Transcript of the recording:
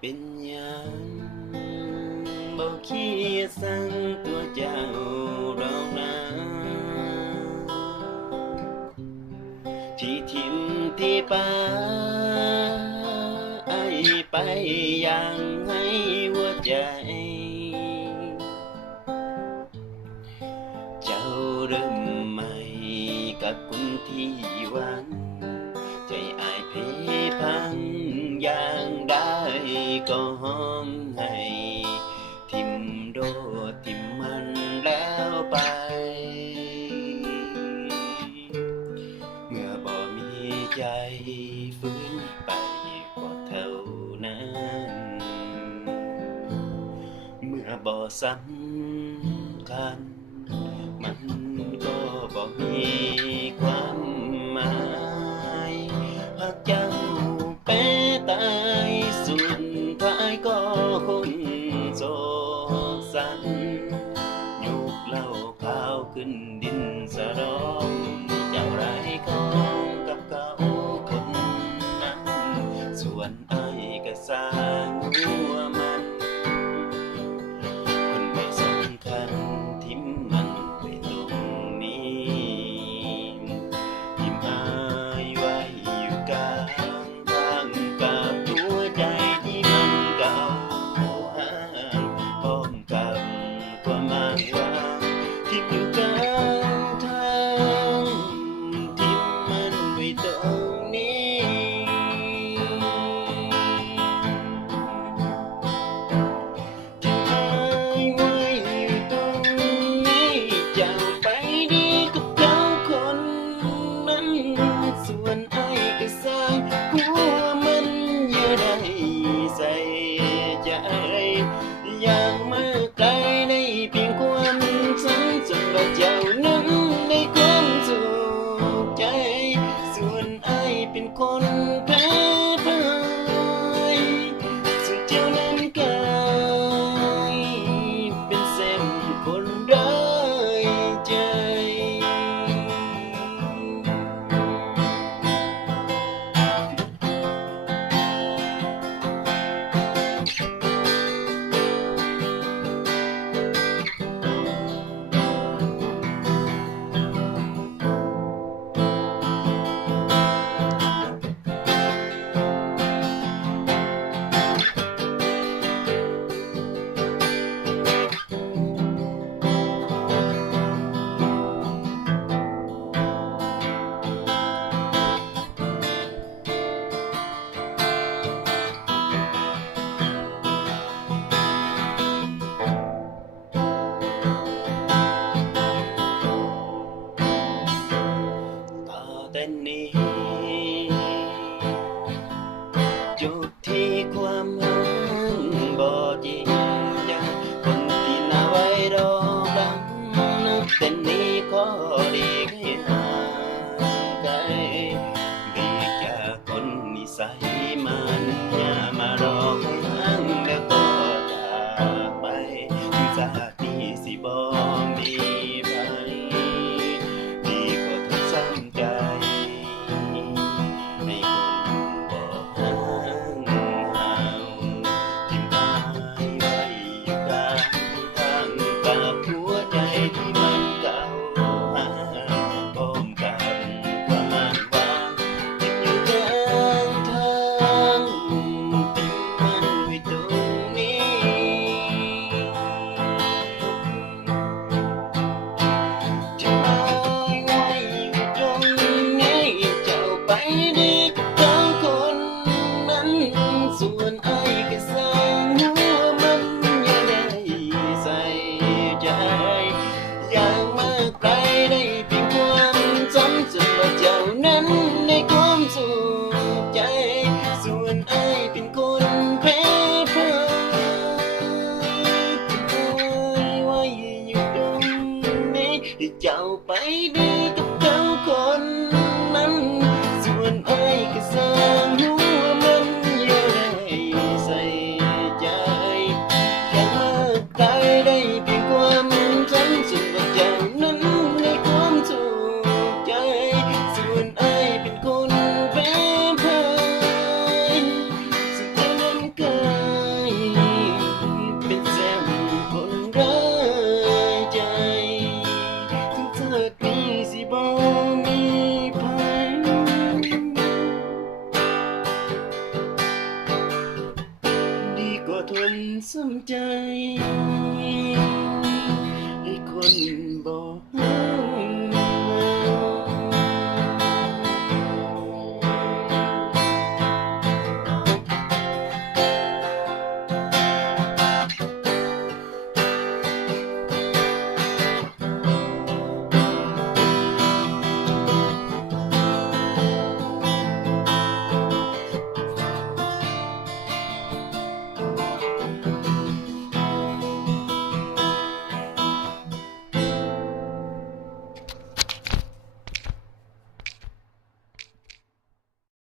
เป็นหยังบ่คิดสั่งตัวเจ้าดอกนะที่ทิมที่ป่าไอไปอย่างให้หัวใจเจ้าเริ่มใหม่กับคนที่หวังใจอายเพพังอย่างได้ก็ห้องให้ทิมโดดทิมมันแล้วไปเมื่อบ่มีใจฟื้นไปก็เท่านั้นเมื่อบ่สำคัญมันก็บ่มีความหมายหากเจ้าเป้ตายสุดท้ายก็คงโศกสันยุกเหล้าขาวขึ้นดินสะร้องเจ้าไรของกับเขาคนนั้นส่วนไอ้ก็สร้างหัวมันคนไม่สำคัญทิมมันไปตรงนี้ทิมหายไว้อยู่กลางทางกับหัวใจที่มันเก่าหางพร้อมกับความอ้างว้างทิมอยู่กลางทางทิมมันไว้ตรงนี้ส่วนไอ้ก็สร้างหัวมันอย่าได้ใส่ใจอย่างมากไกลในเพียงความสัมจนว่าเจ้านั้นในความสุขใจส่วนไอ้เป็นคนแพ้พ่ายส่วนเจ้านั้นกลายเป็นเส้นคนร้ายใจ แต่นี้จุดที่ความหังบ่จริงจังคนที่น่าไว้ดอกดังนับแต่นี้ขอหลีกให้ห่างไกลหลีกจากคนนิสัยมันอย่ามารอให้ห่างแล้วก็จากไปถึงจากนี้สิบ่มีส่วนไอ้ก็สร้างหัวมันอย่าได้ใส่ใจอย่างมากไกลได้เพียงความจำจนว่าเจ้านั้นในความสุขใจส่วนไอ้เป็นคนแพ้พ่ายที่ไว้อยู่ตรงนี้ให้เจ้าไปดีกับเขาคนนั้นส่วนไอ้ สมใจ